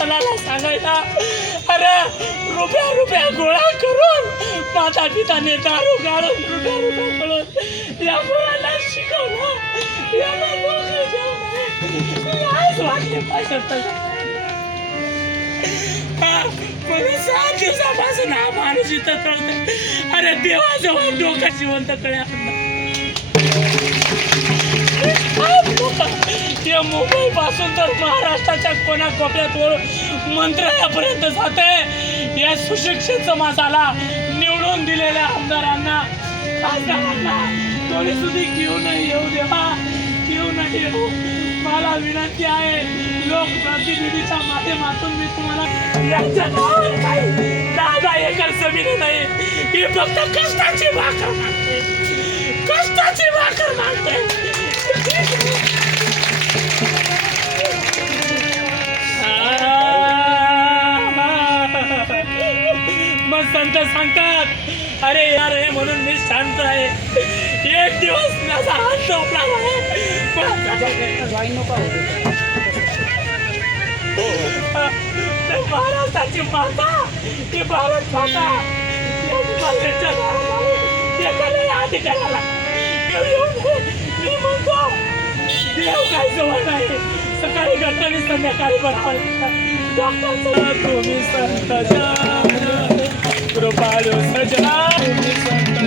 प्रशासनाला सांगायला? अरे रुपया रुपया गोळा करून माता पिताने दारू गाळून रुपया रुपया करून या मुलाला शिकवलं. याला नोकरी आज वाटले पाहिजे तर हा, म्हणून सात दिवसापासून हा माणूस इथं अरे देवाजवळ डोकं जिवंत कळ्या. ते मुंबई पासून तर महाराष्ट्राच्या कोणा कोपऱ्यात मंत्रालयापर्यंत जाते. या सुशिक्षित समाजाला निवडून दिलेल्या आमदारांना खासदारांना कोणी सुधी नाही येऊ देवा घेऊन येऊ हो. मला विनंती आहे लोकप्रतिनिधीच्या माध्यमातून मी तुम्हाला यांच्या दहा एकर जमीन नाही. ही फक्त कष्टाची भाकर कष्टाची मग संत सांगतात. अरे यार हे म्हणून मी शांत आहे. एक दिवस माझा हात झोपला महाराष्ट्राची माता ती भारत माता. या मातेच्या दारात काय जवळ नाही. सकाळी घडतानी संध्याकाळी बनवायला तुम्ही संत कृपाळू सजना तुम्ही संत